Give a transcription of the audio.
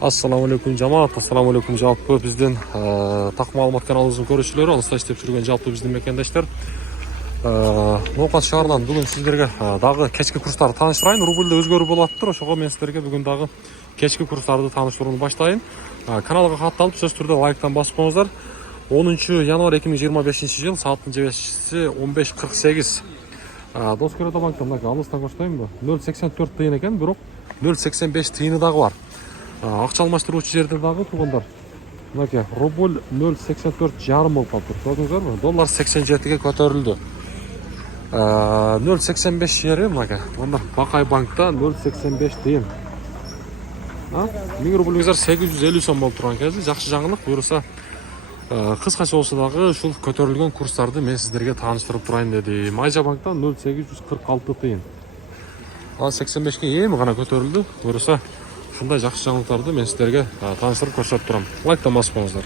Ассаламу алейкум жамаат, ассаламу алейкум жалпы биздин так маалымат каналыбыздын көрүүчүлөрү, алыста иштеп жүргөн жалпы биздин мекендештер. Ноокат шаарынан бүгүн сиздерге дагы кечки курстарды тааныштырайын. Рубльде өзгөрүү болуп атыптыр. Ошого мен сиздерге бүгүн дагы кечки курстарды тааныштырууну баштайын. Каналга катталып, сөзсүз түрдө лайктан басып коюңуздар. 10 январь 2025 жыл, сааттын жебешиси 15:48. Доскоро банкта мына алыстан коштоймбу? 0,84 тыйын экен, бирок 0,85 тыйыны дагы бар. Акча алмаштыруучу жерде дагы туугандар. Мынакей рубль 0,84 жарым болуп калыптыр. Көрдүңүздөр? Доллар 87ге көтөрүлдү. 0,85 жери мынакей. Мына Бакай банкта 0,85 тыйын. 1000 рубльңиздар 850 сом болуп турган кезде жакшы жаңылык. Буюрса кыскача болсо дагы ушул көтөрүлгөн курстарды мен сиздерге тааныштырып турайын дедим. Айжа банкта 0,846 тыйын. 85ке эми гана көтөрүлдү. Буюрса ушундай жакшы жаңылыктарды мен сиздерге тааныштырып көрсөтүп турам. Лайктан басып коюңуздар.